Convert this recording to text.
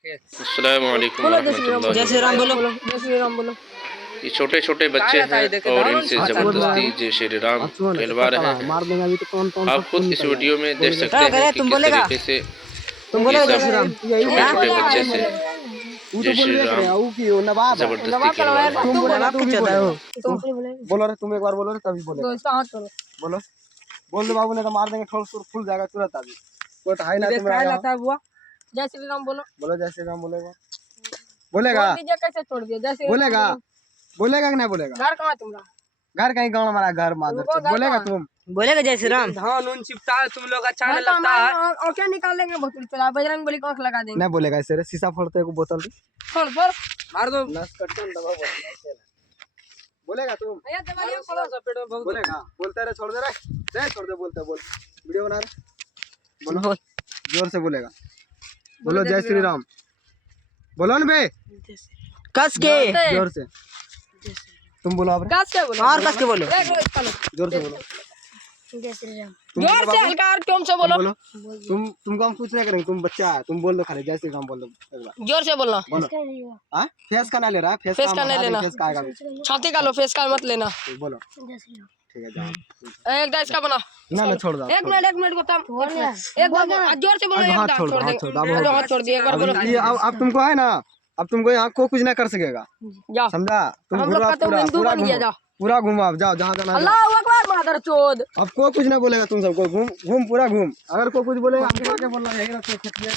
अस्सलाम वालेकुम रहमतुल्लाहि जय श्री राम बोलो। जय श्री राम बोलो। ये छोटे छोटे बच्चे हैं और इनसे जबरदस्ती जय श्री राम कहलवा रहे हैं। मार देंगे अभी तो कौन कौन आप खुद इस वीडियो में देख सकते क्या हैं करे, कि तुम किस बोलेगा? तरीके से तुम ये बोलोगे जय सब श्री राम? छोटे छोटे बच्चे से वो जय तो बोल श्री रहे राम वो की वो नवाब है। जबरदस्ती कहलवा रहे हैं। तुम बोलो नवाब तू भी की बोलो। चाहता बोलो रे तुम एक बार बोलो रे तभी बोले। दोस्तों हाथ करो। बोलो बोल दो बाबू ने तो मार देंगे ठोड़ फुल जाएगा तुरंत अभी। कोई तो है ना विदेश तुम्हारा का यहाँ। लाता है बुआ। जय श्री राम बोलो। बोलो जय श्री राम बोलेगा बोलेगा बोल दीजिए कैसे छोड़ दिया जय श्री राम बोलेगा बोलो। बोलेगा कि नहीं बोलेगा। घर कहाँ है तुम्हारा? घर कहीं गाँव हमारा घर माधर तुमको घर बोलेगा कहाँ? तुम। बोलेगा जय श्री राम? धान उन चिपटा है तुम लोग अच्छा घर नहीं तो लगता है। हमारे आँखें निकाल लेंगे बोतल पे बजरंग बली को आँख लगा देंगे। नहीं बोलेगा ऐसे रे शीशा फोड़ते को बोतल छोड़ बोल। मार दो नस कटन दबा बोलेगा तुम। भैया दवाइयाँ खोलो। पेट में भोग दो। बोलेगा बोलते रहे छोड़ दे रे छोड़ दे बोलते बोल वीडियो बना रहे बोलो जोर से बोलेगा बोलो जय श्री राम बोलो ना बे कस के जोर से तुम बोलो आप कस से बोलो। और कस के बोलो। एक मिनट चलो। जोर से बोलो जय श्री राम। तुम जोर बोलो से बाबू, हल्का और टोन से तुम बोलो। बोलो तुमको हम कुछ नहीं करेंगे तुम बच्चा है तुम बोल दो खाली जय श्री राम बोल दो एक बार जोर से बोलना। बोलो हाँ फेस का ना ले रहा फेस का नहीं लेना। फेस का आएगा भी। छाती का लो फेस का मत लेना। बोलो ठीक है जाओ एक डाइस का बना। ना छोड़ दो एक मिनट को तम एक बार जोर से बोलो। हाथ एक छोड़ दो छोड़ हाथ दे। छोड़ दो हाथ छोड़ दिए एक बार बोलो। ये अब तुमको है ना अब तुमको यहाँ को कुछ नहीं कर सकेगा जाओ समझा तुम हम लोग का तो पूरा हिंदू पूरा बन गया। घूमो जाओ पूरा घूमो आप जाओ जहाँ जाना है जाओ। अल्लाह अकबर मादर चोद। अब कोई कुछ नहीं बोलेगा तुम सबको घूम घूम पूरा घूम अगर कोई कुछ बोलेगा हमको आके बोलना यही रखो खेत में